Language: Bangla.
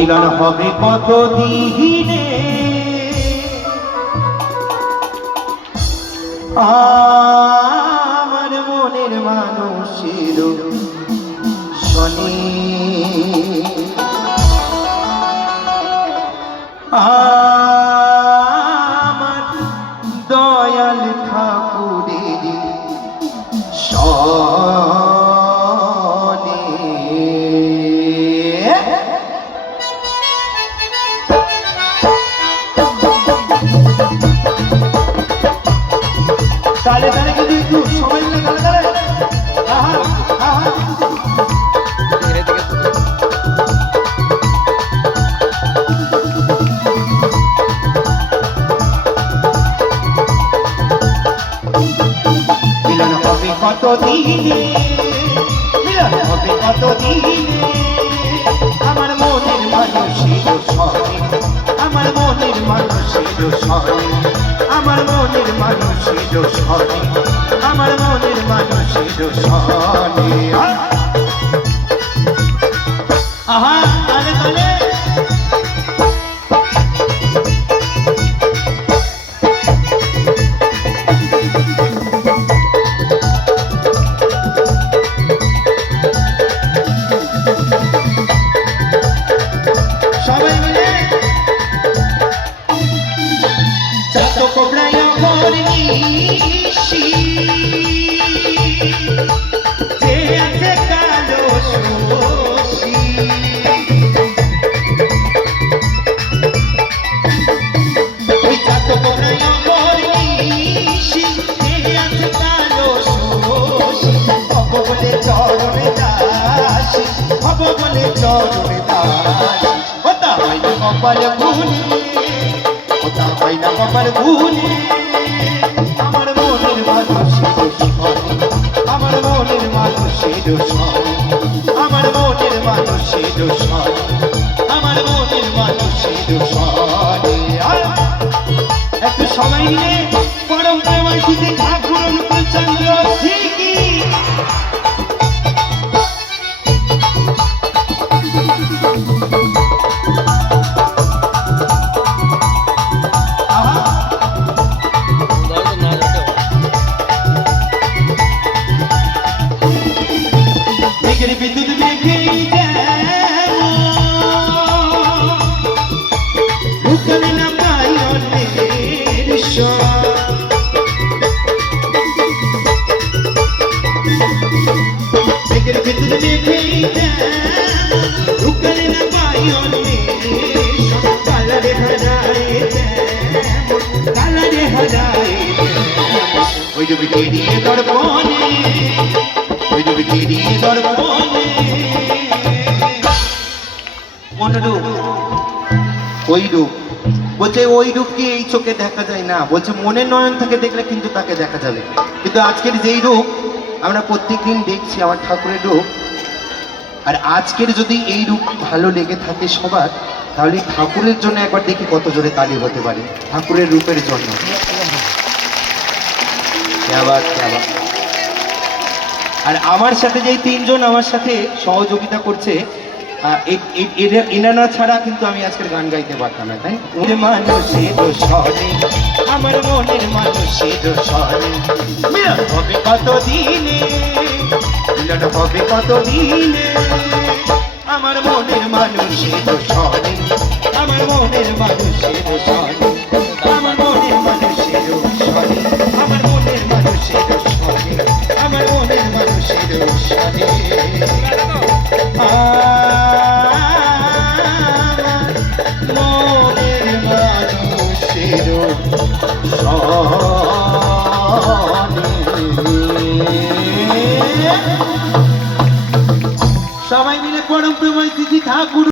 মিলন হবে কত দিনে, আমার মনের মানুষের শনি, আমার দয়াল ঠাকুরের শনি। তালে তালে কিন্তু একটু সময় মিলে তালে তালে। আহা আহা মিলন হবে কত দিনে, মিলন হবে কত দিনে, আমার মনের মানুষের শনি, আমার মনের মানুষের শনি, আমার মনের মানুষের শনি, আমার মনের মানুষের শনি। আহা তালে তালে সবাই মিলে চাত কোবরায় নিশি, যে আছে কালো শোষী, ওই চাত কোবরায় নিশি, যে আছে কালো শোষী, হব বলে চরণে দাসী, হব বলে চরণে দাসী। ওটা হয় না কপাল ভুলি, ওটা হয় না কপাল ভুলি, আমার মনের মানুষের শনি, আমার মনের মানুষের শনি, আমার মনের মানুষের শনি, আমার মনের মানুষের শনি। একটু সময় নিয়ে পরম প্রেমাশীতে ঠাকুর অনুকূলচন্দ্র ঠিকই বিদ্যুৎ দেখে ঢুকবে না পাই অন্যের বিদ্যুৎ দেখে ঢুকবে না পাই অন্যের কালারে হারায়, কালারে হারায়, ওই যে বিকেরিয়ে দর্পণে, ওই যে বিকেরিয়ে দর্পণে অনুরূপ, ওই রূপ বলছে, ওই রূপ কি এই চোখে দেখা যায় না, বলছে মনের নয়ন থেকে দেখলে কিন্তু তাকে দেখা যাবে। কিন্তু আজকের যেই রূপ আমরা প্রত্যেকদিন দেখছি আমার ঠাকুরের রূপ, আর আজকের যদি এই রূপ ভালো লেগে থাকে সবার, তাহলে ঠাকুরের জন্য একবার দেখি কত জোরে তালি হতে পারে, ঠাকুরের রূপের জন্য। আর আমার সাথে যেই তিনজন আমার সাথে সহযোগিতা করছে, এনারা ছাড়া কিন্তু আমি আজকের গান গাইতে পারতাম না, তাই মনের মানুষের শনি, আমার মনের মানুষের শনি, মিলন হবে কত দিনে, মিলন হবে কত দিনে, আমার মনের মানুষের শনি, আমার মনের মানুষের শনি, আমার মনের মানুষের শনি, আমার মনের মানুষের শনি, আমার মনের মানুষের শনি। সবাই মিলে পরম প্রেমাশীতে ঠাকুর